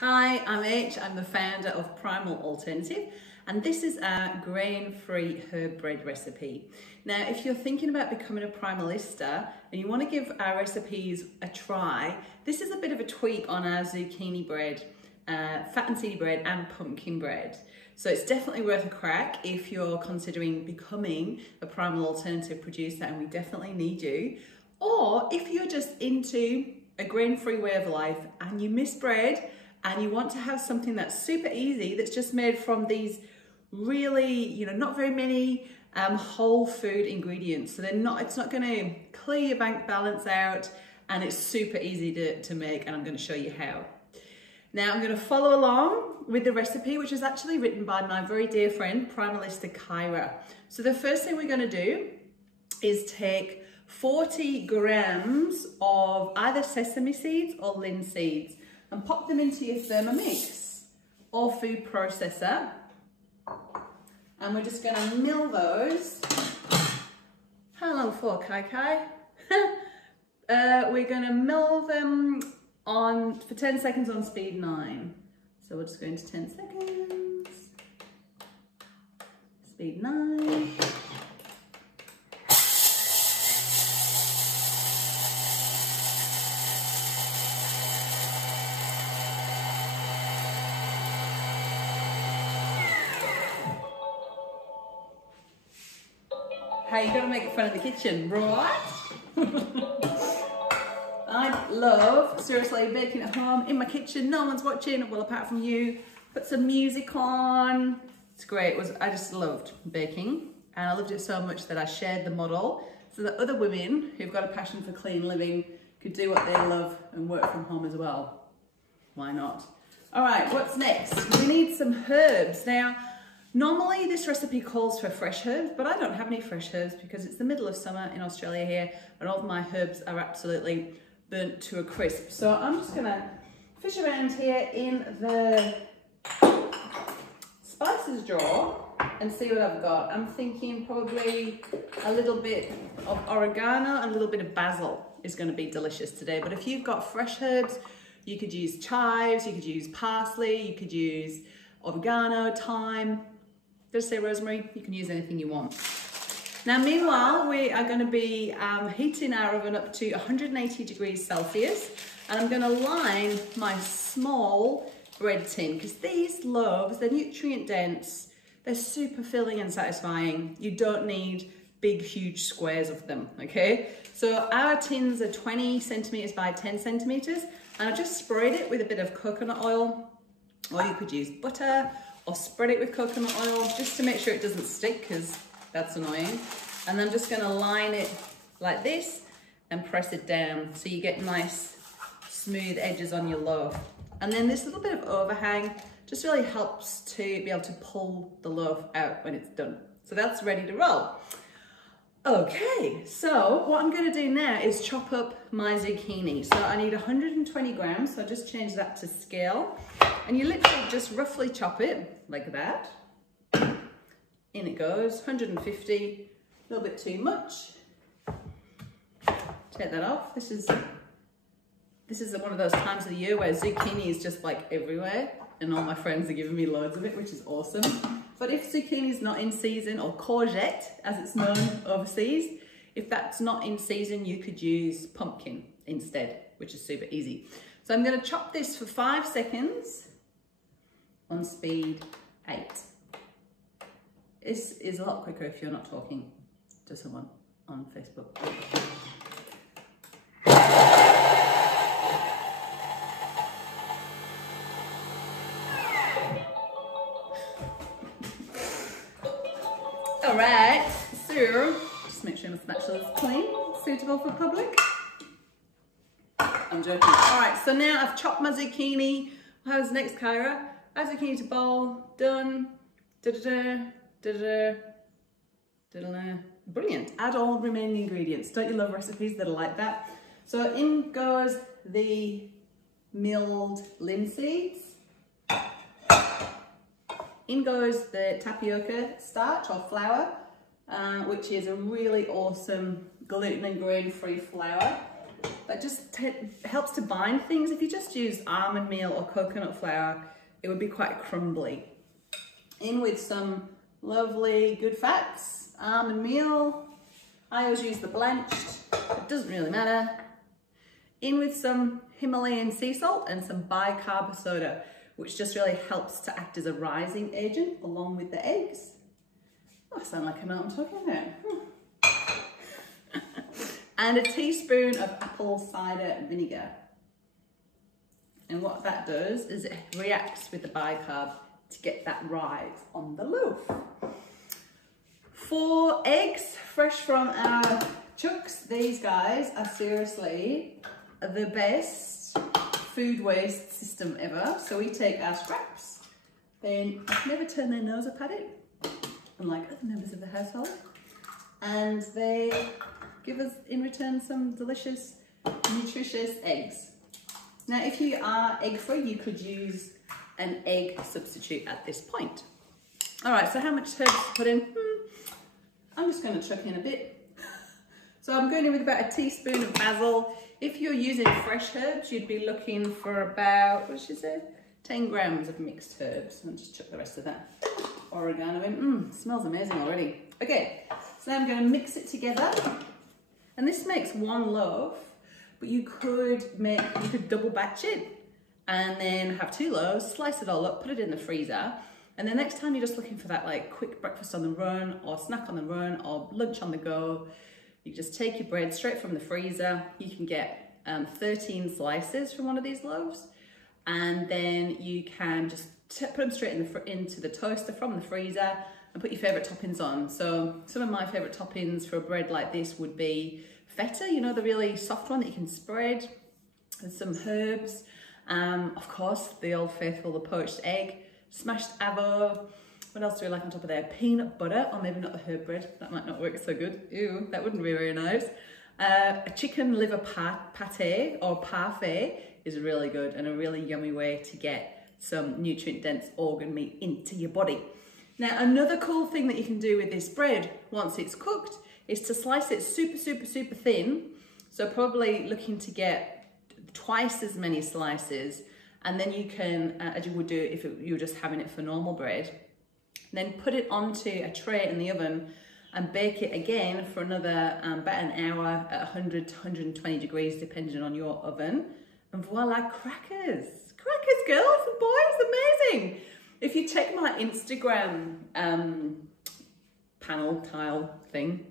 Hi, I'm H. I'm the founder of Primal Alternative, and this is our grain-free herb bread recipe. Now, if you're thinking about becoming a Primalista and you want to give our recipes a try, this is a bit of a tweak on our zucchini bread, fat and seedy bread and pumpkin bread. So it's definitely worth a crack if you're considering becoming a Primal Alternative producer, and we definitely need you. Or if you're just into a grain-free way of life and you miss bread, and you want to have something that's super easy, that's just made from these really, not very many whole food ingredients. So it's not gonna clear your bank balance out, and it's super easy to make, and I'm gonna show you how. Now I'm gonna follow along with the recipe, which is actually written by my very dear friend, Primalista Kyra. So the first thing we're gonna do is take 40 grams of either sesame seeds or linseeds and pop them into your Thermomix or food processor. And we're just gonna mill those. How long for, Kai Kai? We're gonna mill them for 10 seconds on speed 9. So we'll just go into 10 seconds. Speed 9. How you gotta make it fun in the kitchen, right? I love, seriously, baking at home, in my kitchen, no one's watching, well, apart from you. Put some music on. It's great. I just loved baking, and I loved it so much that I shared the model so that other women who've got a passion for clean living could do what they love and work from home as well. Why not? All right, what's next? We need some herbs. Now, normally this recipe calls for fresh herbs, but I don't have any fresh herbs because it's the middle of summer in Australia here, and all of my herbs are absolutely burnt to a crisp. So I'm just gonna fish around here in the spices drawer and see what I've got. I'm thinking probably a little bit of oregano and a little bit of basil is gonna be delicious today. But if you've got fresh herbs, you could use chives, you could use parsley, you could use oregano, thyme. Did I say rosemary? You can use anything you want. Now, meanwhile, we are going to be heating our oven up to 180 degrees Celsius, and I'm going to line my small bread tin, because these loaves, they're nutrient dense, they're super filling and satisfying. You don't need big, huge squares of them, okay? So our tins are 20 centimeters by 10 centimeters, and I just sprayed it with a bit of coconut oil, or you could use butter, or spread it with coconut oil just to make sure it doesn't stick, because that's annoying. And I'm just gonna line it like this and press it down so you get nice smooth edges on your loaf. And then this little bit of overhang just really helps to be able to pull the loaf out when it's done. So that's ready to roll. Okay, so what I'm gonna do now is chop up my zucchini. So I need 120 grams, so I just change that to scale. And you literally just roughly chop it like that. In it goes, 150, a little bit too much. Take that off. This is one of those times of the year where zucchini is just like everywhere, and all my friends are giving me loads of it, which is awesome. But if zucchini is not in season, or courgette as it's known overseas, if that's not in season, you could use pumpkin instead, which is super easy. So I'm gonna chop this for 5 seconds on speed 8. This is a lot quicker if you're not talking to someone on Facebook. All right, so just make sure my spatula is clean, suitable for public. I'm joking. All right, so now I've chopped my zucchini. How's next, Kyra? Add zucchini to bowl, done. Brilliant. Add all remaining ingredients. Don't you love recipes that are like that? So in goes the milled linseeds. In goes the tapioca starch or flour, which is a really awesome gluten and grain-free flour. that just helps to bind things. If you just use almond meal or coconut flour, it would be quite crumbly. In with some lovely good fats, almond meal. I always use the blanched, it doesn't really matter. In with some Himalayan sea salt and some bicarb soda, which just really helps to act as a rising agent along with the eggs. Oh, I sound like I know what I'm talking about. And a teaspoon of apple cider vinegar. And what that does is it reacts with the bicarb to get that rise on the loaf. 4 eggs, fresh from our chucks. These guys are seriously the best food waste system ever. So we take our scraps, they never turn their nose up at it, unlike other members of the household, and they give us in return some delicious, nutritious eggs. Now, if you are egg free, you could use an egg substitute at this point. All right, so how much herbs to put in? I'm just going to chuck in a bit. So I'm going in with about a teaspoon of basil. If you're using fresh herbs, you'd be looking for about, what did she say? 10 grams of mixed herbs. I'll just chuck the rest of that oregano in. Smells amazing already. Okay, so now I'm going to mix it together. And this makes 1 loaf, but you could double batch it and then have 2 loaves, slice it all up, put it in the freezer. And the next time you're just looking for that like quick breakfast on the run or snack on the run or lunch on the go, you just take your bread straight from the freezer. You can get 13 slices from one of these loaves, and then you can just put them straight into the toaster from the freezer and put your favourite toppings on. So some of my favourite toppings for a bread like this would be feta, you know, the really soft one that you can spread, and some herbs. Of course, the old faithful, the poached egg, smashed avo. What else do we like on top of there? Peanut butter, or maybe not the herb bread. That might not work so good. Ew, that wouldn't be very nice. A chicken liver pate or parfait is really good and a really yummy way to get some nutrient-dense organ meat into your body. Now, another cool thing that you can do with this bread once it's cooked is to slice it super, super, super thin. So probably looking to get twice as many slices, and then you can, as you would do if you were just having it for normal bread, then put it onto a tray in the oven and bake it again for another about an hour at 100 to 120 degrees, depending on your oven. And voila, crackers. Crackers, girls and boys, amazing. If you check my Instagram panel tile thing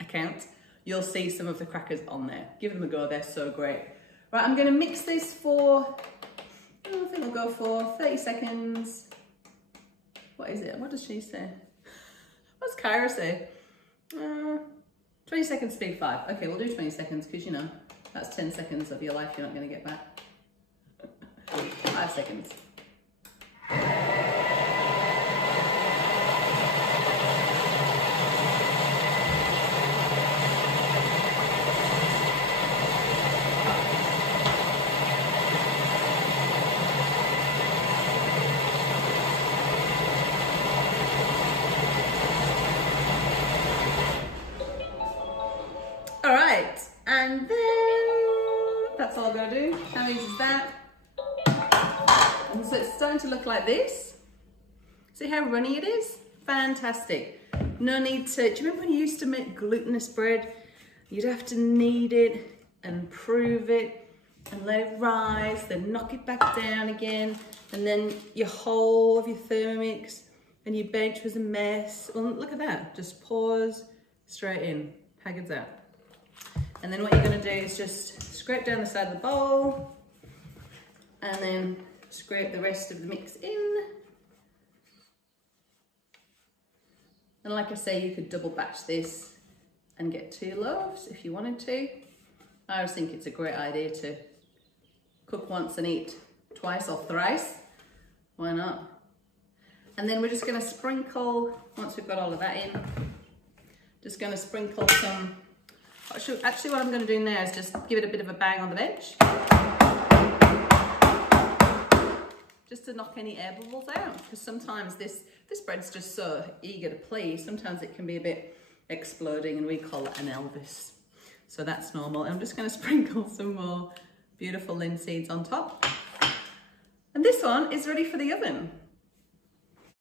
account, you'll see some of the crackers on there. Give them a go, they're so great. Right, I'm gonna mix this for, I think we'll go for 30 seconds. What is it? What does she say? What's Kyra say? 20 seconds, speed 5. Okay, we'll do 20 seconds because, you know, that's 10 seconds of your life you're not going to get back. 5 seconds. All right, and then that's all I'm gonna do. How easy is that? And so it's starting to look like this. See how runny it is? Fantastic. No need to, do you remember when you used to make glutinous bread? You'd have to knead it and prove it and let it rise, then knock it back down again, and then your whole of your Thermomix and your bench was a mess. Well, look at that, just pours straight in. How good's that? And then what you're going to do is just scrape down the side of the bowl and then scrape the rest of the mix in. And like I say, you could double batch this and get 2 loaves if you wanted to. I always think it's a great idea to cook once and eat twice or thrice. Why not? And then we're just going to sprinkle, once we've got all of that in, just going to sprinkle some. Actually, what I'm going to do now is just give it a bit of a bang on the bench, just to knock any air bubbles out, because sometimes this bread's just so eager to please, sometimes it can be a bit exploding, and we call it an Elvis. So that's normal. I'm just going to sprinkle some more beautiful linseeds on top. And this one is ready for the oven.